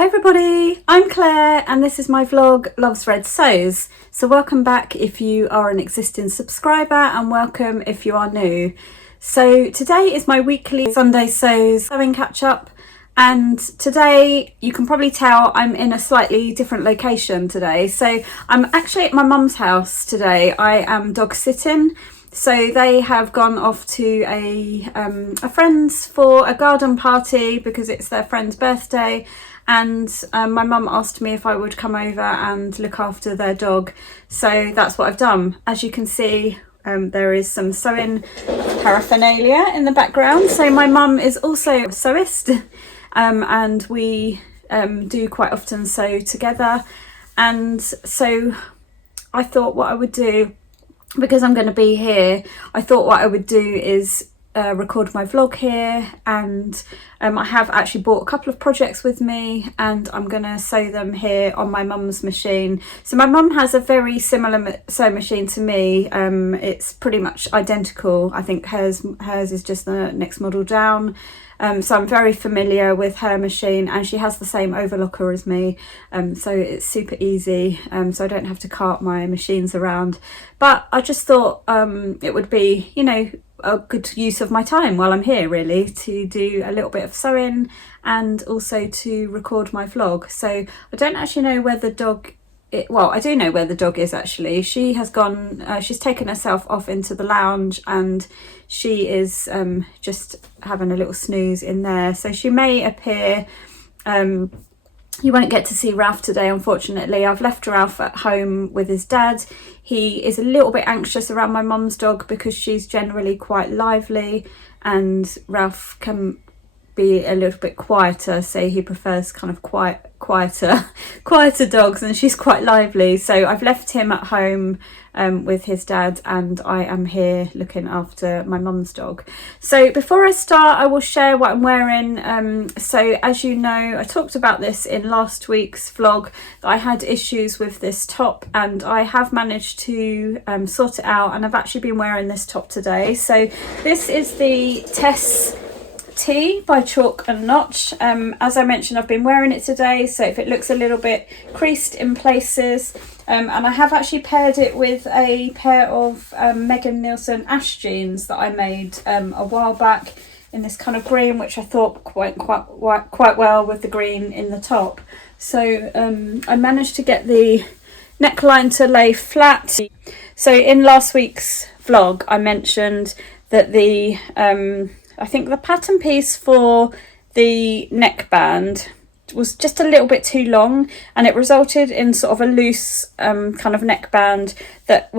Hi everybody, I'm Claire and this is my vlog Loves Red Sews. So welcome back if you are an existing subscriber and welcome if you are new. So today is my weekly Sunday Sews sewing catch up, and today you can probably tell I'm in a slightly different location today. So I'm actually at my mum's house today. I am dog sitting. So they have gone off to a friend's for a garden party because it's their friend's birthday, and my mum asked me if I would come over and look after their dog. So that's what I've done. As you can see, there is some sewing paraphernalia in the background. So my mum is also a sewist, and we do quite often sew together. And so I thought what I would do, because I'm going to be here, I thought what I would do is record my vlog here, and I have actually bought a couple of projects with me and I'm going to sew them here on my mum's machine. So my mum has a very similar sewing machine to me. It's pretty much identical. I think hers is just the next model down. So I'm very familiar with her machine, and she has the same overlocker as me, so it's super easy, so I don't have to cart my machines around. But I just thought it would be, you know, a good use of my time while I'm here, really, to do a little bit of sewing and also to record my vlog. So I don't actually know where the dog well, I do know where the dog is actually. She has gone, she's taken herself off into the lounge and she is just having a little snooze in there. So she may appear. You won't get to see Ralph today, unfortunately. I've left Ralph at home with his dad. He is a little bit anxious around my mum's dog because she's generally quite lively, and Ralph can be a little bit quieter, so he prefers kind of quieter dogs, and she's quite lively. So I've left him at home with his dad, and I am here looking after my mum's dog. So before I start, I will share what I'm wearing. So as you know, I talked about this in last week's vlog, that I had issues with this top, and I have managed to sort it out, and I've actually been wearing this top today. So this is the Tess tee by Chalk Notch. As I mentioned, I've been wearing it today, so if it looks a little bit creased in places, and I have actually paired it with a pair of Megan Nielsen Ash Jeans that I made a while back in this kind of green, which I thought quite well with the green in the top. So I managed to get the neckline to lay flat. So in last week's vlog I mentioned that the I think the pattern piece for the neckband was just a little bit too long, and it resulted in sort of a loose kind of neckband that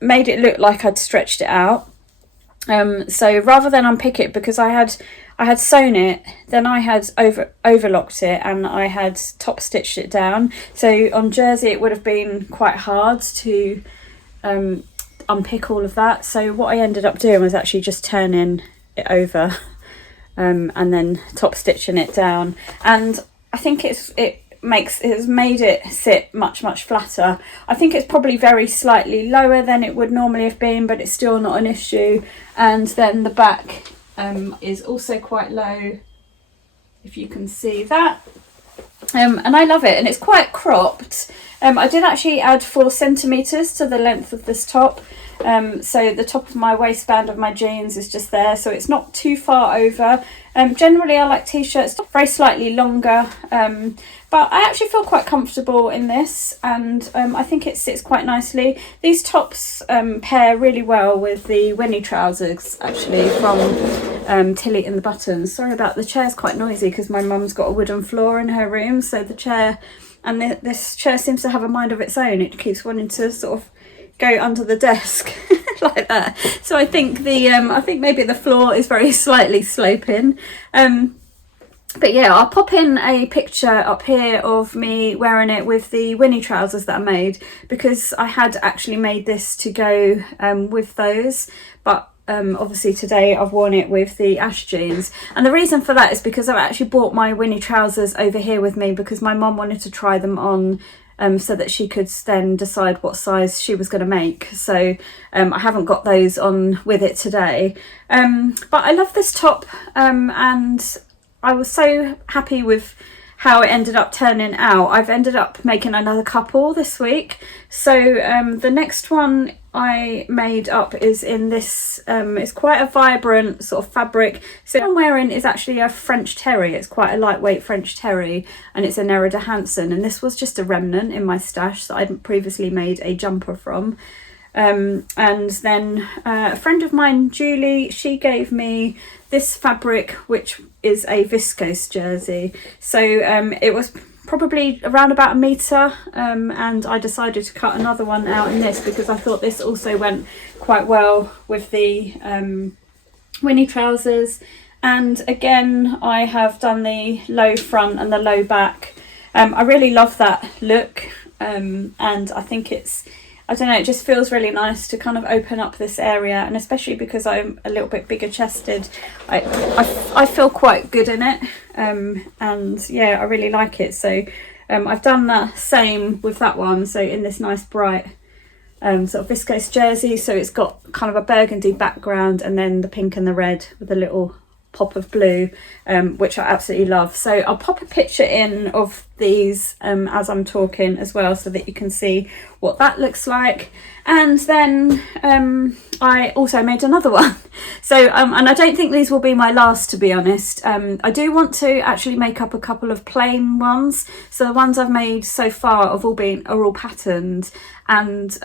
made it look like I'd stretched it out. So rather than unpick it, because I had sewn it, then I had overlocked it and I had top stitched it down. So on jersey it would have been quite hard to unpick all of that. So what I ended up doing was actually just turning it over and then top stitching it down, and I think it has made it sit much flatter. I think it's probably very slightly lower than it would normally have been, but it's still not an issue. And then the back is also quite low, if you can see that, and I love it, and it's quite cropped. I did actually add 4 centimeters to the length of this top. So the top of my waistband of my jeans is just there, so it's not too far over. Generally I like t-shirts very slightly longer, but I actually feel quite comfortable in this, and I think it sits quite nicely. These tops pair really well with the Winnie trousers actually from Tilly and the Buttons. Sorry about the chair's quite noisy because my mum's got a wooden floor in her room, so the chair, and this chair seems to have a mind of its own. It keeps wanting to sort of go under the desk like that. So I think I think maybe the floor is very slightly sloping. But yeah, I'll pop in a picture up here of me wearing it with the Winnie trousers that I made, because I had actually made this to go with those, but obviously today I've worn it with the Ash Jeans. And the reason for that is because I've actually brought my Winnie trousers over here with me because my mum wanted to try them on, so that she could then decide what size she was going to make. So I haven't got those on with it today. But I love this top, and I was so happy with how it ended up turning out. I've ended up making another couple this week. So the next one I made up is in this, it's quite a vibrant sort of fabric. So what I'm wearing is actually a French terry. It's quite a lightweight French terry, and it's a Nerida Hansen, and this was just a remnant in my stash that I'd previously made a jumper from. And then a friend of mine, Julie, she gave me this fabric, which is a viscose jersey. So it was probably around about 1 metre, and I decided to cut another one out in this because I thought this also went quite well with the Winnie trousers. And again, I have done the low front and the low back. I really love that look, and I think it's, I don't know, it just feels really nice to kind of open up this area, and especially because I'm a little bit bigger chested, I feel quite good in it, and yeah, I really like it. So I've done the same with that one, so in this nice bright sort of viscose jersey, so it's got kind of a burgundy background and then the pink and the red with a little pop of blue, which I absolutely love. So I'll pop a picture in of these as I'm talking as well, so that you can see what that looks like. And then I also made another one. So and I don't think these will be my last, to be honest. I do want to actually make up a couple of plain ones. So the ones I've made so far are all patterned, and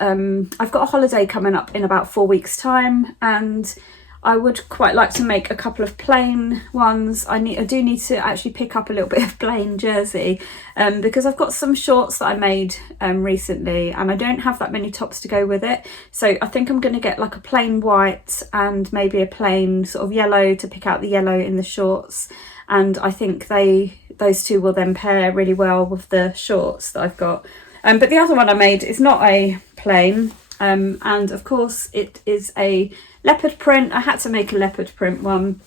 I've got a holiday coming up in about 4 weeks time, and I would quite like to make a couple of plain ones. I do need to actually pick up a little bit of plain jersey, because I've got some shorts that I made recently, and I don't have that many tops to go with it. So I think I'm going to get like a plain white and maybe a plain sort of yellow to pick out the yellow in the shorts. And I think those two will then pair really well with the shorts that I've got. But the other one I made is not a plain, and of course it is a leopard print. I had to make a leopard print one,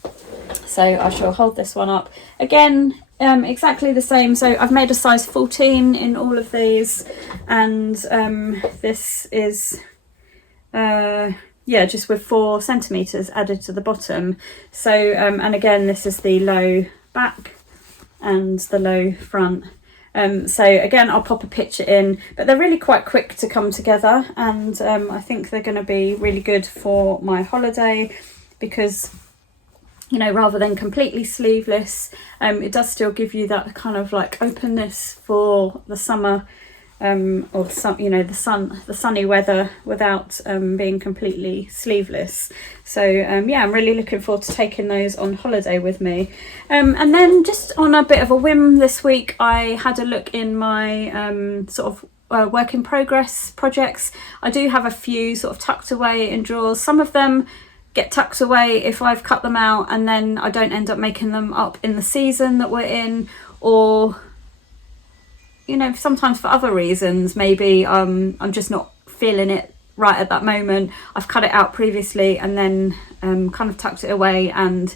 so I shall hold this one up again, exactly the same. So I've made a size 14 in all of these, and this is yeah, just with 4 centimeters added to the bottom. So and again, this is the low back and the low front. So again, I'll pop a picture in, but they're really quite quick to come together, and I think they're going to be really good for my holiday, because, you know, rather than completely sleeveless, it does still give you that kind of like openness for the summer, or the sunny weather, without being completely sleeveless. So yeah, I'm really looking forward to taking those on holiday with me. And then just on a bit of a whim this week, I had a look in my sort of work in progress projects. I do have a few sort of tucked away in drawers. Some of them get tucked away if I've cut them out, and then I don't end up making them up in the season that we're in, or, you know, sometimes for other reasons. Maybe I'm just not feeling it right at that moment. I've cut it out previously and then kind of tucked it away, and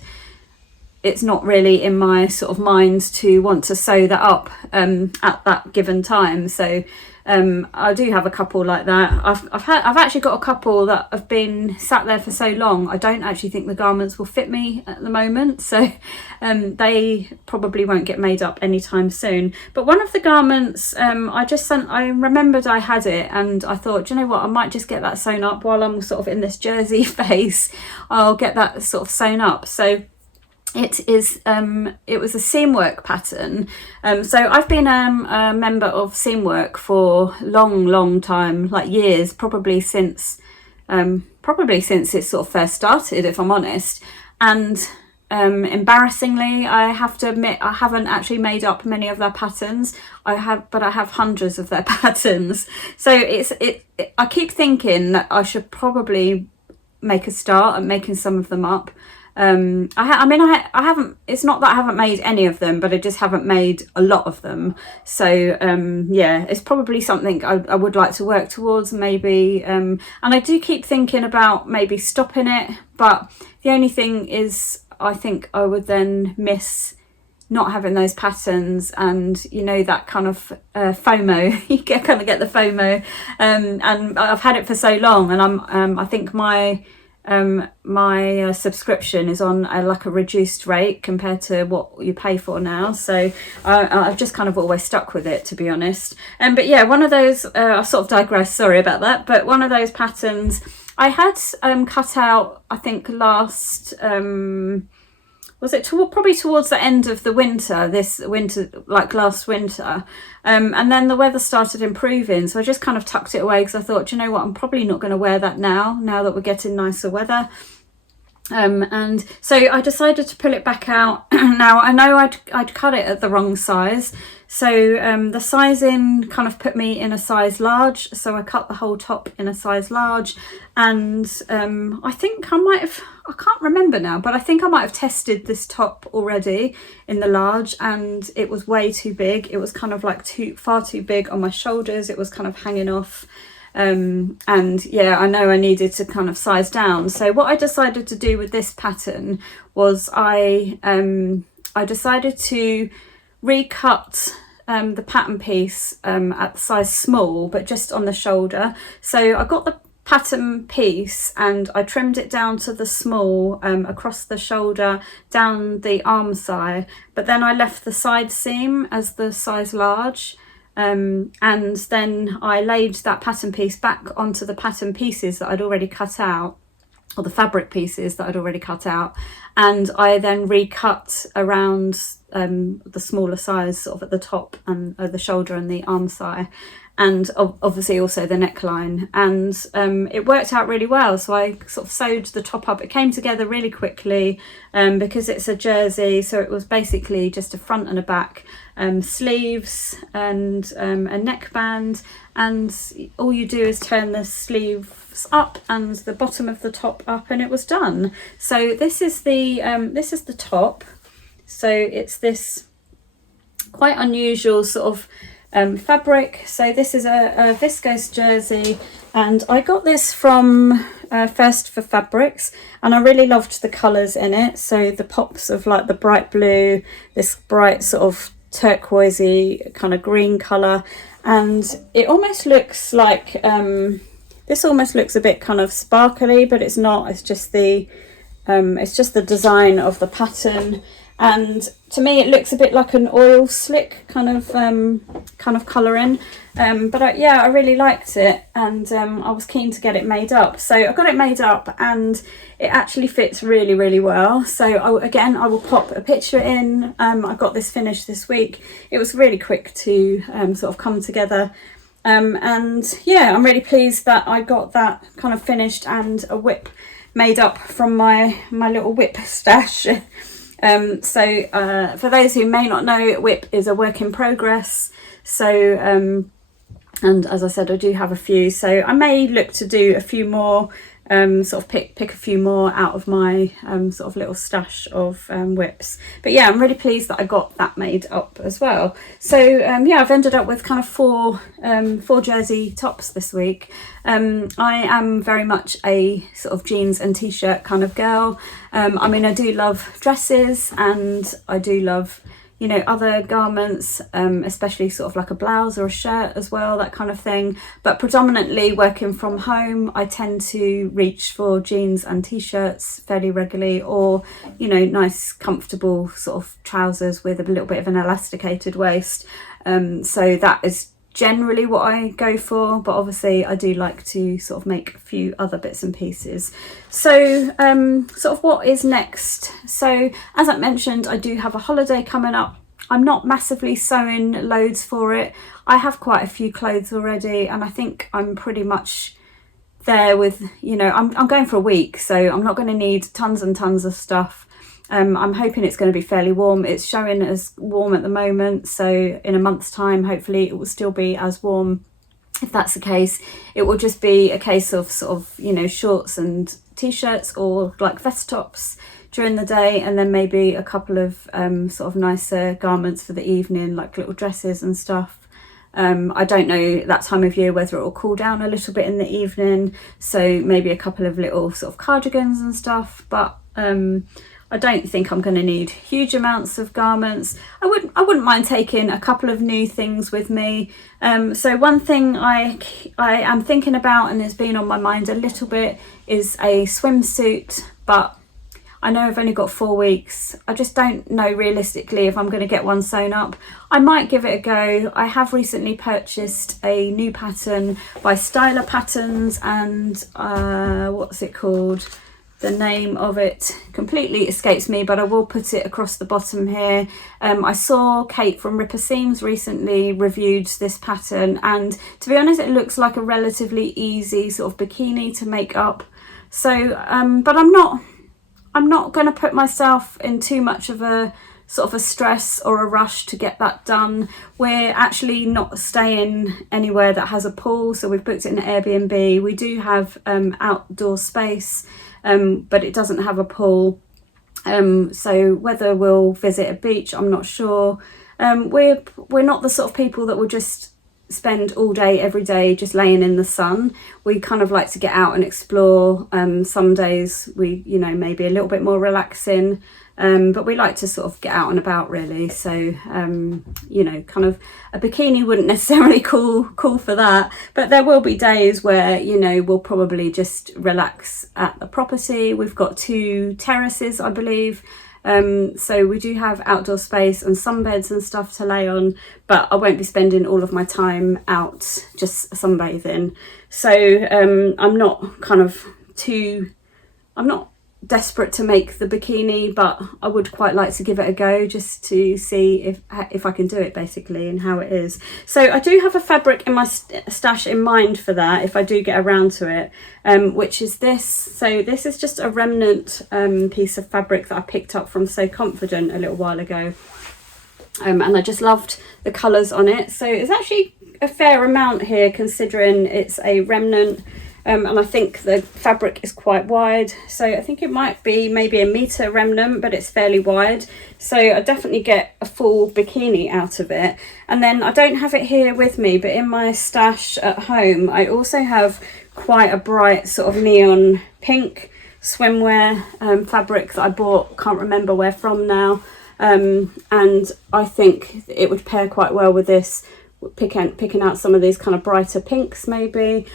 it's not really in my sort of mind to want to sew that up at that given time. So I do have a couple like that. I've actually got a couple that have been sat there for so long, I don't actually think the garments will fit me at the moment, so they probably won't get made up anytime soon. But one of the garments I remembered I had it, and I thought, do you know what, I might just get that sewn up while I'm sort of in this jersey phase. I'll get that sort of sewn up. So it was a seamwork pattern. So I've been a member of Seamwork for long time, like years, probably since it sort of first started, if I'm honest. And embarrassingly, I have to admit, I haven't actually made up many of their patterns. But I have hundreds of their patterns. So I keep thinking that I should probably make a start at making some of them up. I haven't, it's not that I haven't made any of them, but I just haven't made a lot of them. So yeah, it's probably something I would like to work towards, maybe. And I do keep thinking about maybe stopping it, but the only thing is, I think I would then miss not having those patterns, and you know, that kind of FOMO. You kind of get the FOMO, and I've had it for so long, and I think my my subscription is on like a reduced rate compared to what you pay for now, so I've just kind of always stuck with it, to be honest. But yeah, one of those, I sort of digress, sorry about that, but one of those patterns I had cut out, I think last was it probably towards the end of the winter, this winter, like last winter, and then the weather started improving, so I just kind of tucked it away because I thought, you know what, I'm probably not going to wear that now that we're getting nicer weather. And so I decided to pull it back out. Now I know I'd cut it at the wrong size, so the sizing kind of put me in a size large, so I cut the whole top in a size large. And I think I can't remember now, but I think I might have tested this top already in the large, and it was way too big. It was kind of like far too big on my shoulders. It was kind of hanging off. And yeah, I know I needed to kind of size down. So what I decided to do with this pattern was I decided to recut the pattern piece at the size small, but just on the shoulder. So I got the pattern piece and I trimmed it down to the small, across the shoulder, down the arm side, but then I left the side seam as the size large. And then I laid that pattern piece back onto the pattern pieces that I'd already cut out, or the fabric pieces that I'd already cut out, and I then recut around the smaller size, sort of at the top and the shoulder and the arm side, and obviously also the neckline, and it worked out really well. So I sort of sewed the top up. It came together really quickly because it's a jersey, so it was basically just a front and a back, sleeves and a neckband, and all you do is turn the sleeves up and the bottom of the top up, and it was done. So this is the top. So it's this quite unusual sort of fabric. So this is a viscose jersey, and I got this from First for Fabrics, and I really loved the colours in it. So the pops of like the bright blue, this bright sort of turquoisey kind of green colour, and it almost looks like this almost looks a bit kind of sparkly, but it's not. It's just the design of the pattern. And to me it looks a bit like an oil slick kind of colouring, but I really liked it, and I was keen to get it made up. So I got it made up, and it actually fits really, really well. So I will pop a picture in. I got this finished this week. It was really quick to sort of come together, and yeah, I'm really pleased that I got that kind of finished and a whip made up from my little whip stash. So for those who may not know, whip is a work in progress. So and as I said, I do have a few, so I may look to do a few more, sort of pick a few more out of my sort of little stash of whips. But yeah, I'm really pleased that I got that made up as well. So yeah, I've ended up with kind of four jersey tops this week. I am very much a sort of jeans and t-shirt kind of girl. I mean, I do love dresses, and I do love, you know, other garments, especially sort of like a blouse or a shirt as well, that kind of thing. But predominantly working from home, I tend to reach for jeans and t-shirts fairly regularly, or, you know, nice comfortable sort of trousers with a little bit of an elasticated waist. So that is generally what I go for, but obviously I do like to sort of make a few other bits and pieces. So sort of what is next? So as I mentioned, I do have a holiday coming up. I'm not massively sewing loads for it. I have quite a few clothes already, and I think I'm pretty much there with, you know, I'm going for a week, so I'm not going to need tons and tons of stuff. I'm hoping it's going to be fairly warm. It's showing as warm at the moment, so in a month's time hopefully it will still be as warm. If that's the case, it will just be a case of sort of, you know, shorts and t-shirts, or like vest tops during the day, and then maybe a couple of sort of nicer garments for the evening, like little dresses and stuff. I don't know that time of year whether it will cool down a little bit in the evening, so maybe a couple of little sort of cardigans and stuff, but I don't think I'm going to need huge amounts of garments. I wouldn't mind taking a couple of new things with me. So one thing I am thinking about, and has been on my mind a little bit, is a swimsuit, but I know I've only got 4 weeks. I just don't know realistically if I'm going to get one sewn up. I might give it a go. I have recently purchased a new pattern by Styler Patterns, and what's it called? The name of it completely escapes me, but I will put it across the bottom here. I saw Kate from Ripper Seams recently reviewed this pattern, and to be honest, it looks like a relatively easy sort of bikini to make up. So, but I'm not going to put myself in too much of a sort of a stress or a rush to get that done. We're actually not staying anywhere that has a pool, so we've booked it in an Airbnb. We do have outdoor space, but it doesn't have a pool. So whether we'll visit a beach, I'm not sure. We're not the sort of people that will just spend all day every day just laying in the sun. We kind of like to get out and explore. Some days we, you know, maybe a little bit more relaxing, but we like to sort of get out and about really. So you know, kind of a bikini wouldn't necessarily call for that, but there will be days where, you know, we'll probably just relax at the property. We've got 2 terraces, I believe. So we do have outdoor space and sunbeds and stuff to lay on, but I won't be spending all of my time out just sunbathing. So I'm not desperate to make the bikini, but I would quite like to give it a go just to see if I can do it basically, and how it is. So I do have a fabric in my stash in mind for that if I do get around to it, which is this. So this is just a remnant piece of fabric that I picked up from So Confident a little while ago, and I just loved the colours on it. So it's actually a fair amount here considering it's a remnant. And I think the fabric is quite wide, so I think it might be maybe a metre remnant, but it's fairly wide, so I definitely get a full bikini out of it. And then I don't have it here with me, but in my stash at home I also have quite a bright sort of neon pink swimwear fabric that I bought, can't remember where from now, and I think it would pair quite well with this, picking out some of these kind of brighter pinks maybe.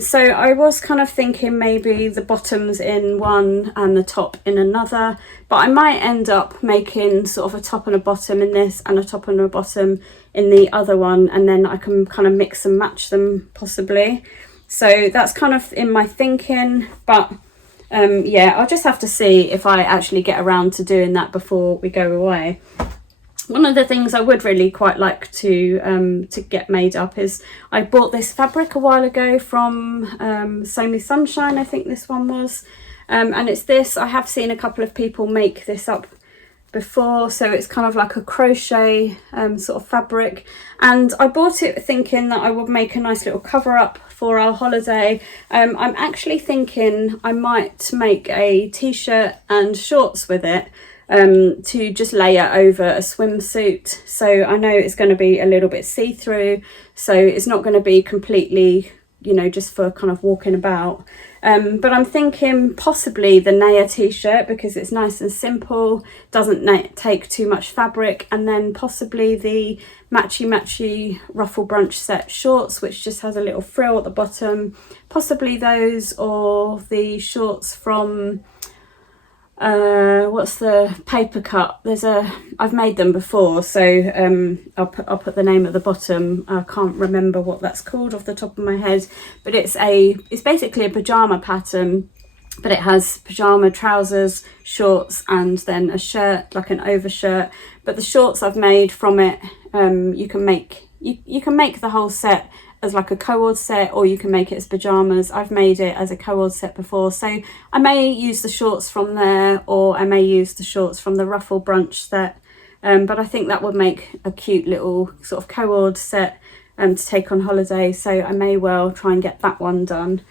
So I was kind of thinking maybe the bottoms in one and the top in another, but I might end up making sort of a top and a bottom in this and a top and a bottom in the other one, and then I can kind of mix and match them possibly. So that's kind of in my thinking, but yeah, I'll just have to see if I actually get around to doing that before we go away. One of the things I would really quite like to get made up is, I bought this fabric a while ago from Sew Me Sunshine, I think this one was, and it's this. I have seen a couple of people make this up before, so it's kind of like a crochet sort of fabric, and I bought it thinking that I would make a nice little cover up for our holiday. I'm actually thinking I might make a t-shirt and shorts with it, to just layer over a swimsuit. So I know it's going to be a little bit see-through, so it's not going to be completely, you know, just for kind of walking about. But I'm thinking possibly the Naya t-shirt, because it's nice and simple, doesn't take too much fabric, and then possibly the matchy ruffle brunch set shorts, which just has a little frill at the bottom, possibly those, or the shorts from what's the paper cut, I've made them before, so I'll put the name at the bottom. I can't remember what that's called off the top of my head, but it's basically a pajama pattern, but it has pajama trousers, shorts, and then a shirt, like an overshirt. But the shorts I've made from it, you can make the whole set as like a co-ord set, or you can make it as pajamas. I've made it as a co-ord set before, so I may use the shorts from there, or I may use the shorts from the ruffle brunch set, but I think that would make a cute little sort of co-ord set to take on holiday, so I may well try and get that one done.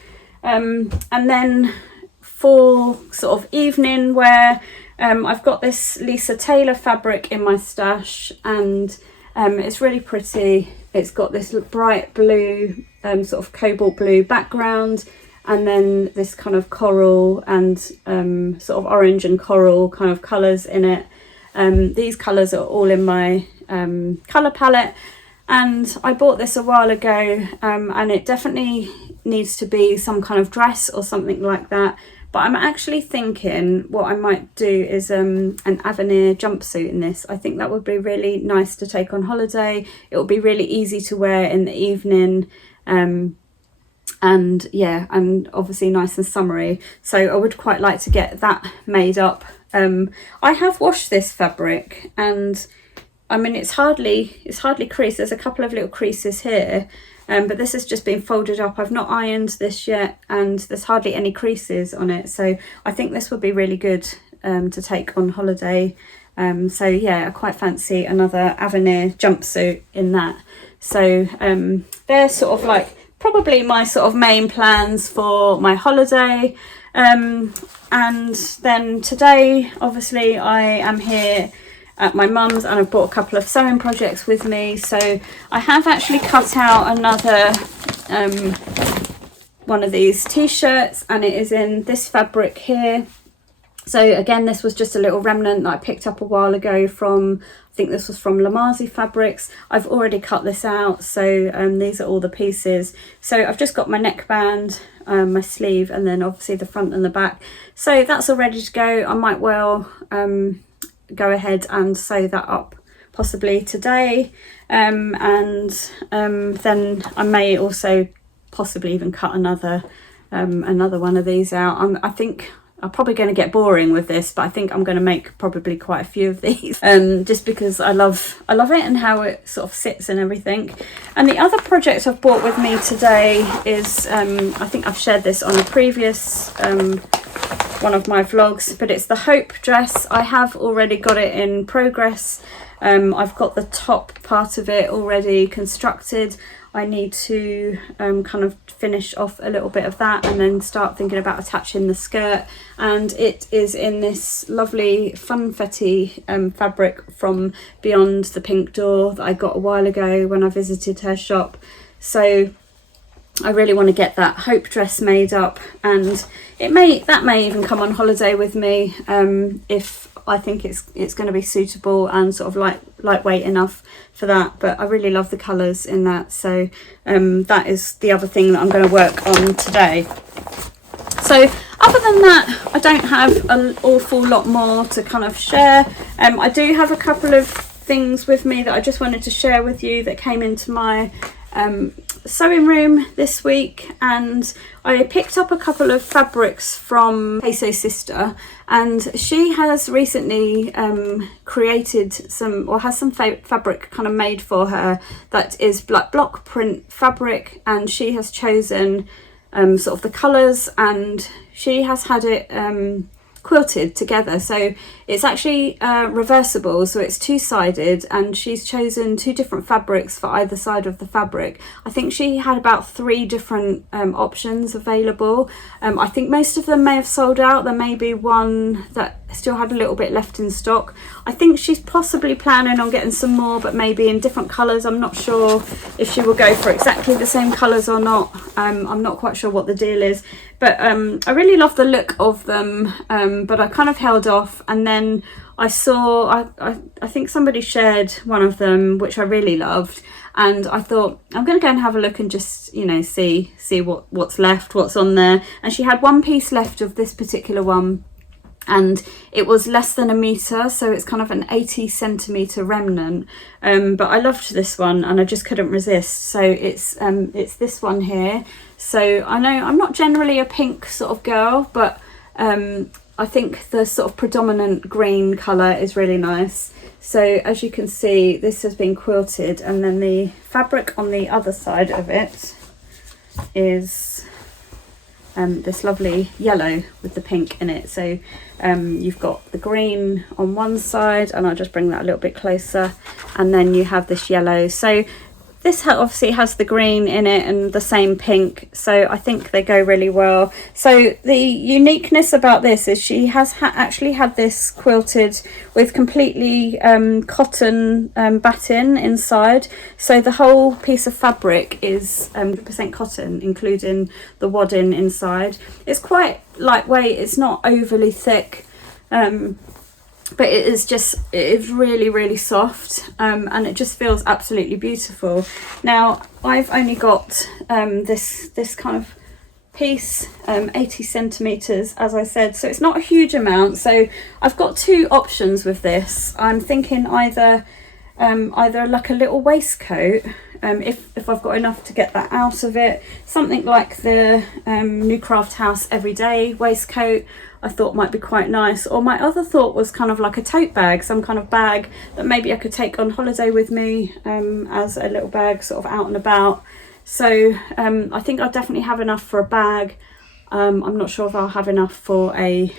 And then for sort of evening wear, I've got this Lisa Taylor fabric in my stash, and it's really pretty. It's got this bright blue, sort of cobalt blue background, and then this kind of coral and sort of orange and coral kind of colours in it. These colours are all in my colour palette, and I bought this a while ago, and it definitely needs to be some kind of dress or something like that. But I'm actually thinking what I might do is an Avenir jumpsuit in this. I think that would be really nice to take on holiday. It would be really easy to wear in the evening, and yeah, and obviously nice and summery. So I would quite like to get that made up. I have washed this fabric, and I mean it's hardly creased. There's a couple of little creases here, but this has just been folded up. I've not ironed this yet, and there's hardly any creases on it, so I think this would be really good to take on holiday. So yeah, I quite fancy another Avenir jumpsuit in that. So they're sort of like probably my sort of main plans for my holiday. And then today obviously I am here at my mum's, and I've brought a couple of sewing projects with me. So I have actually cut out another one of these t-shirts, and it is in this fabric here. So again, this was just a little remnant that I picked up a while ago from, I think this was from Lamazi Fabrics. I've already cut this out, so these are all the pieces. So I've just got my neckband, my sleeve, and then obviously the front and the back. So that's all ready to go. I might well go ahead and sew that up possibly today, and then I may also possibly even cut another one of these out. I think I'm probably going to get boring with this, but I think I'm going to make probably quite a few of these, just because I love it and how it sort of sits and everything. And the other project I've brought with me today is, I think I've shared this on a previous one of my vlogs, but it's the Hope dress. I have already got it in progress. I've got the top part of it already constructed. I need to kind of finish off a little bit of that and then start thinking about attaching the skirt. And it is in this lovely funfetti fabric from Beyond the Pink Door that I got a while ago when I visited her shop. So I really want to get that Hope dress made up, and that may even come on holiday with me if I think it's going to be suitable and sort of lightweight enough for that. But I really love the colours in that, so that is the other thing that I'm going to work on today. So other than that, I don't have an awful lot more to kind of share. I do have a couple of things with me that I just wanted to share with you that came into my sewing room this week, and I picked up a couple of fabrics from Peso Sister, and she has recently created some, or has some fabric kind of made for her that is like block print fabric, and she has chosen sort of the colours, and she has had it quilted together. So it's actually reversible, so it's two-sided, and she's chosen two different fabrics for either side of the fabric. I think she had about 3 different options available. I think most of them may have sold out. There may be one that still had a little bit left in stock. I think she's possibly planning on getting some more, but maybe in different colours. I'm not sure if she will go for exactly the same colours or not. I'm not quite sure what the deal is, but I really love the look of them, but I kind of held off, and then I saw, I think somebody shared one of them which I really loved, and I thought I'm going to go and have a look and just, you know, see what's left, what's on there. And she had one piece left of this particular one, and it was less than a metre, so it's kind of an 80 centimetre remnant, but I loved this one and I just couldn't resist. So it's this one here. So I know I'm not generally a pink sort of girl, but I think the sort of predominant green colour is really nice. So as you can see, this has been quilted, and then the fabric on the other side of it is this lovely yellow with the pink in it. So you've got the green on one side, and I'll just bring that a little bit closer, and then you have this yellow. So this obviously has the green in it and the same pink, so I think they go really well. So the uniqueness about this is she has actually had this quilted with completely cotton batting inside, so the whole piece of fabric is 100% cotton, including the wadding inside. It's quite lightweight, it's not overly thick, but it is really soft, and it just feels absolutely beautiful. Now I've only got this kind of piece, 80 centimeters, as I said, so it's not a huge amount. So I've got two options with this. I'm thinking either like a little waistcoat, if I've got enough to get that out of it, something like the New Craft House Everyday waistcoat I thought might be quite nice. Or my other thought was kind of like a tote bag, some kind of bag that maybe I could take on holiday with me, as a little bag sort of out and about. So I think I'll definitely have enough for a bag. I'm not sure if I'll have enough for a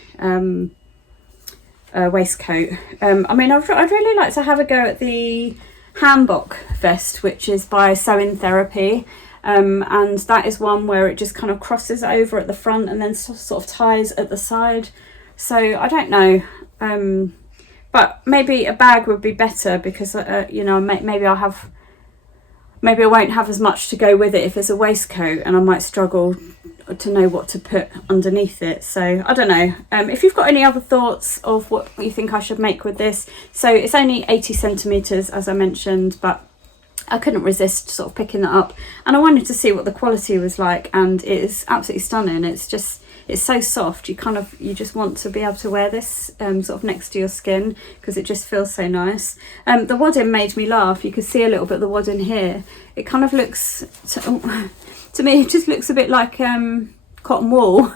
waistcoat. I mean, I'd really like to have a go at the hanbok vest, which is by Sewing Therapy. And that is one where it just kind of crosses over at the front and then sort of ties at the side. So I don't know, but maybe a bag would be better, because you know, maybe I won't have as much to go with it if it's a waistcoat, and I might struggle to know what to put underneath it. So I don't know, if you've got any other thoughts of what you think I should make with this. So it's only 80 centimeters, as I mentioned, but I couldn't resist sort of picking that up, and I wanted to see what the quality was like, and it is absolutely stunning. It's so soft, you just want to be able to wear this sort of next to your skin, because it just feels so nice. The wadding made me laugh. You can see a little bit of the wadding here. It kind of looks to me, it just looks a bit like cotton wool,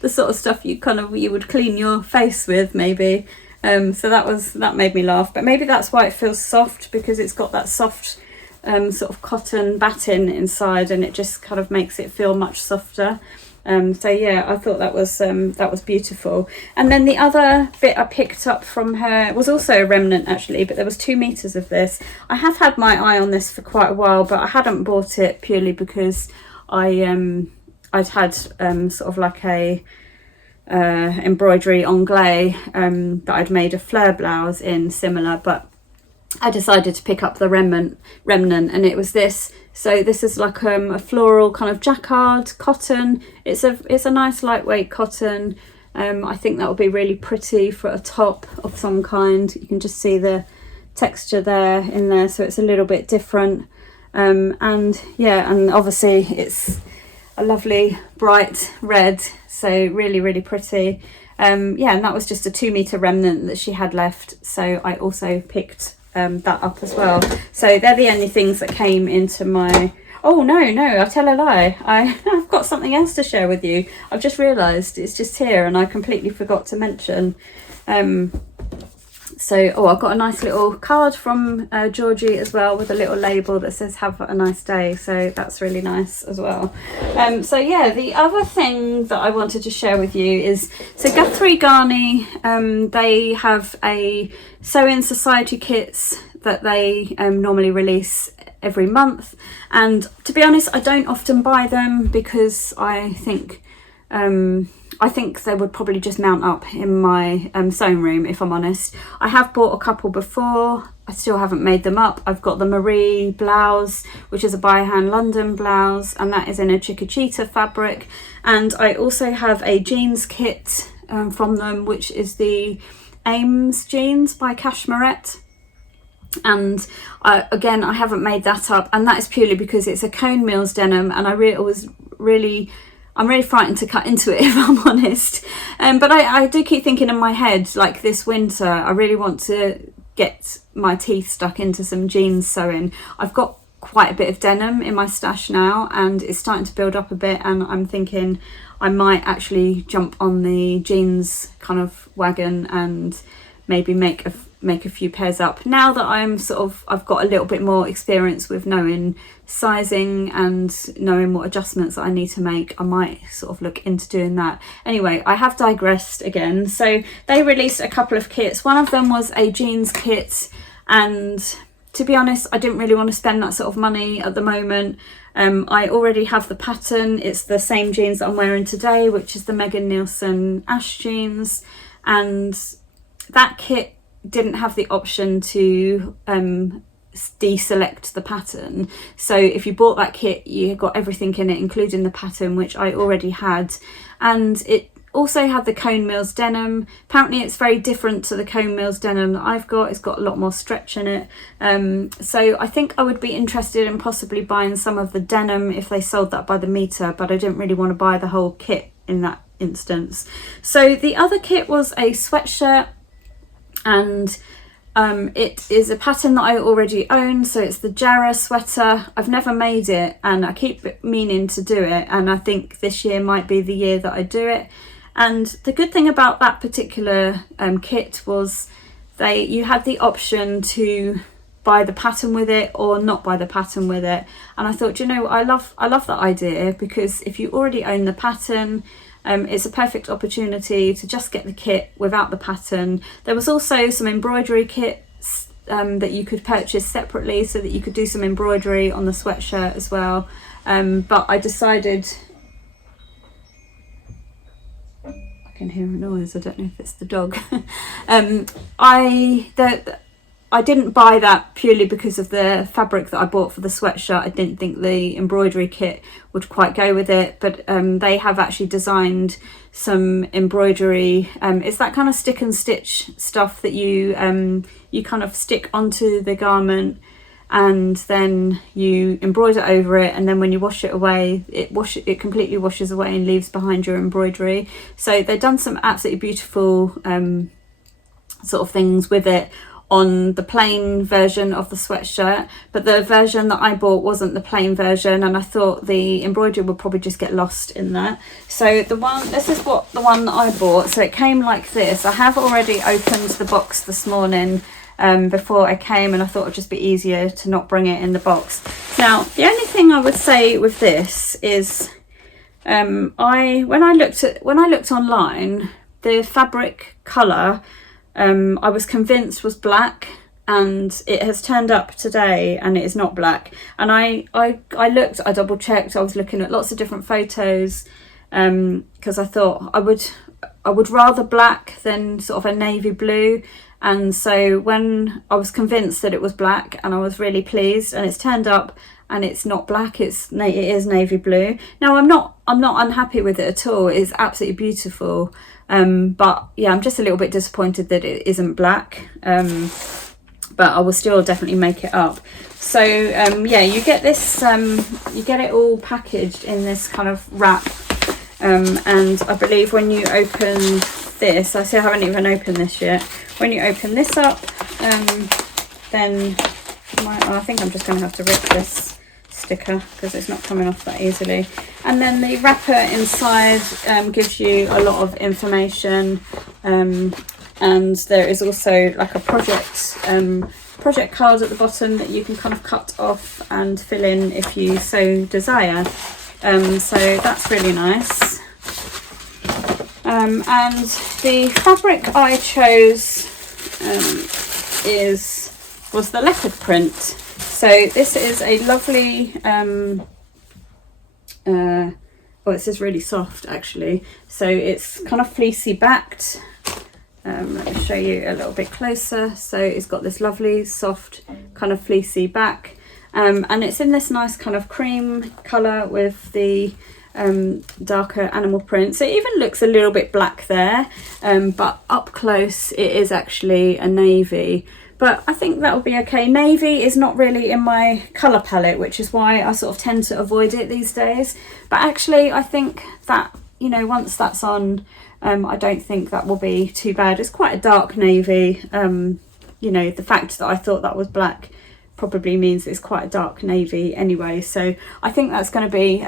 the sort of stuff you would clean your face with, maybe. So that made me laugh, but maybe that's why it feels soft, because it's got that soft sort of cotton batting inside, and it just kind of makes it feel much softer. So yeah, I thought that was beautiful. And then the other bit I picked up from her was also a remnant, actually, but there was 2 meters of this. I have had my eye on this for quite a while, but I hadn't bought it purely because I'd had sort of like a embroidery anglais that I'd made a fleur blouse in, similar, but I decided to pick up the remnant, and it was this. So this is like a floral kind of jacquard cotton. It's a nice lightweight cotton. I think that would be really pretty for a top of some kind. You can just see the texture there in there, so it's a little bit different. And yeah, and obviously it's a lovely bright red, so really pretty. Yeah, and that was just a 2 meter remnant that she had left, so I also picked that up as well. So they're the only things that came into my... Oh no, I tell a lie. I've got something else to share with you. I've just realised it's just here, and I completely forgot to mention. So I've got a nice little card from Georgie as well, with a little label that says "Have a nice day." So that's really nice as well. So yeah, the other thing that I wanted to share with you is, so Guthrie Ghani, they have a sewing society kits that they normally release every month, and to be honest, I don't often buy them because I think they would probably just mount up in my sewing room, if I'm honest. I have bought a couple before. I still haven't made them up. I've got the Marie blouse, which is a by hand London blouse, and that is in a Chiquitita fabric. And I also have a jeans kit from them, which is the Ames jeans by Cashmerette. And again, I haven't made that up, and that is purely because it's a Cone Mills denim, and I'm really frightened to cut into it, if I'm honest. But I do keep thinking in my head, like this winter, I really want to get my teeth stuck into some jeans sewing. I've got quite a bit of denim in my stash now, and it's starting to build up a bit, and I'm thinking I might actually jump on the jeans kind of wagon and maybe make a few pairs up. Now that I've got a little bit more experience with knowing sizing and knowing what adjustments I need to make, I might sort of look into doing that. Anyway, I have digressed again. So they released a couple of kits. One of them was a jeans kit, and to be honest, I didn't really want to spend that sort of money at the moment. I already have the pattern. It's the same jeans that I'm wearing today, which is the Megan Nielsen Ash Jeans, and that kit didn't have the option to deselect the pattern. So if you bought that kit, you got everything in it, including the pattern, which I already had. And it also had the Cone Mills denim. Apparently it's very different to the Cone Mills denim that I've got. It's got a lot more stretch in it. So I think I would be interested in possibly buying some of the denim if they sold that by the meter, but I didn't really want to buy the whole kit in that instance. So the other kit was a sweatshirt, and it is a pattern that I already own. So it's the Jarrah sweater. I've never made it and I keep meaning to do it, and I think this year might be the year that I do it. And the good thing about that particular kit was you had the option to buy the pattern with it or not buy the pattern with it. And I thought, you know, I love that idea, because if you already own the pattern, it's a perfect opportunity to just get the kit without the pattern. There was also some embroidery kits that you could purchase separately so that you could do some embroidery on the sweatshirt as well. But I decided, I can hear a noise, I don't know if it's the dog. I didn't buy that purely because of the fabric that I bought for the sweatshirt. I didn't think the embroidery kit would quite go with it, but they have actually designed some embroidery. It's that kind of stick and stitch stuff that you kind of stick onto the garment and then you embroider over it, and then when you wash it away, it completely washes away and leaves behind your embroidery. So they've done some absolutely beautiful sort of things with it on the plain version of the sweatshirt, but the version that I bought wasn't the plain version, and I thought the embroidery would probably just get lost in that. So this is what the one that I bought. So it came like this. I have already opened the box this morning before I came, and I thought it'd just be easier to not bring it in the box. Now the only thing I would say with this is when I looked online, the fabric colour I was convinced was black, and it has turned up today and it is not black. And I looked, I double checked, I was looking at lots of different photos because I thought I would rather black than sort of a navy blue. And so when I was convinced that it was black, and I was really pleased, and it's turned up and it's not black, it is navy blue. Now I'm not unhappy with it at all. It's absolutely beautiful. But yeah, I'm just a little bit disappointed that it isn't black, but I will still definitely make it up. So yeah, you get this, you get it all packaged in this kind of wrap, and I believe when you open this, I haven't even opened this yet, when you open this up, then I think I'm just going to have to rip this sticker because it's not coming off that easily. And then the wrapper inside gives you a lot of information, and there is also like a project card at the bottom that you can kind of cut off and fill in if you so desire. So that's really nice. And the fabric I chose was the leopard print. So this is a lovely, this is really soft actually. So it's kind of fleecy backed. Let me show you a little bit closer. So it's got this lovely soft kind of fleecy back. And it's in this nice kind of cream colour with the darker animal print. So it even looks a little bit black there, but up close it is actually a navy. But I think that will be okay. Navy is not really in my colour palette, which is why I sort of tend to avoid it these days. But actually I think that, you know, once that's on, I don't think that will be too bad. It's quite a dark navy. You know, the fact that I thought that was black probably means it's quite a dark navy anyway. So I think that's going to be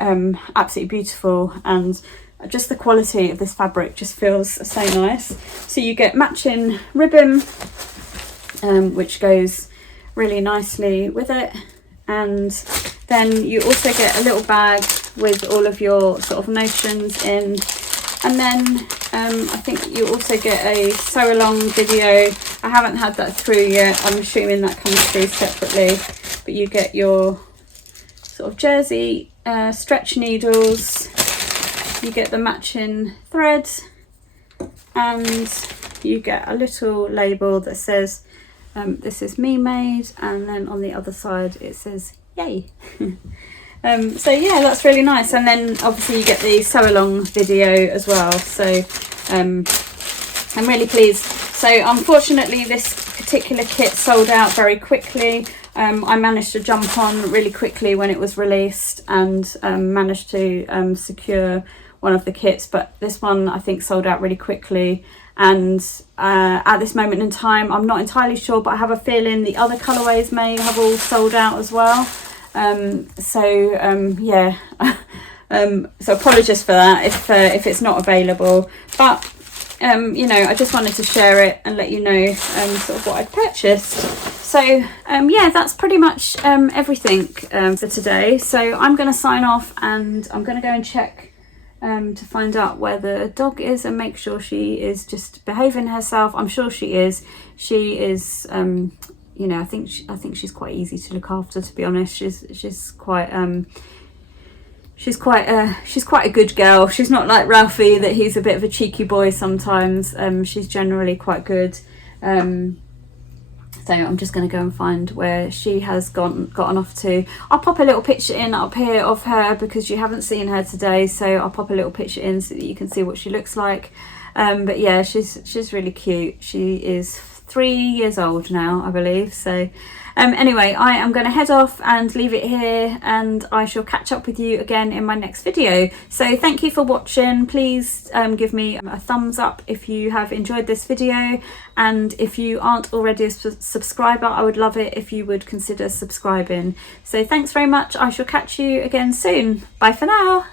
absolutely beautiful, and just the quality of this fabric just feels so nice. So you get matching ribbon, which goes really nicely with it, and then you also get a little bag with all of your sort of notions in, and then I think you also get a sew along video. I haven't had that through yet. I'm assuming that comes through separately, but you get your sort of jersey stretch needles, you get the matching thread, and you get a little label that says this is me made, and then on the other side it says yay. So yeah, that's really nice. And then obviously you get the sew along video as well, so I'm really pleased. So unfortunately this particular kit sold out very quickly. I managed to jump on really quickly when it was released and managed to secure one of the kits, but this one I think sold out really quickly. And at this moment in time I'm not entirely sure, but I have a feeling the other colourways may have all sold out as well. Yeah, so apologies for that if it's not available, but you know, I just wanted to share it and let you know sort of what I've purchased. So yeah, that's pretty much everything for today. So I'm going to sign off, and I'm going to go and check to find out where the dog is and make sure she is just behaving herself. I'm sure she is. She is you know, I think she's quite easy to look after, to be honest. She's quite a good girl. She's not like Ralphie, that he's a bit of a cheeky boy sometimes. She's generally quite good. So I'm just going to go and find where she has gotten off to. I'll pop a little picture in up here of her because you haven't seen her today, so I'll pop a little picture in so that you can see what she looks like. But yeah, she's really cute. She is 3 years old now, I believe. So anyway, I am going to head off and leave it here, and I shall catch up with you again in my next video. So thank you for watching. Please give me a thumbs up if you have enjoyed this video, and if you aren't already a subscriber, I would love it if you would consider subscribing. So thanks very much. I shall catch you again soon. Bye for now.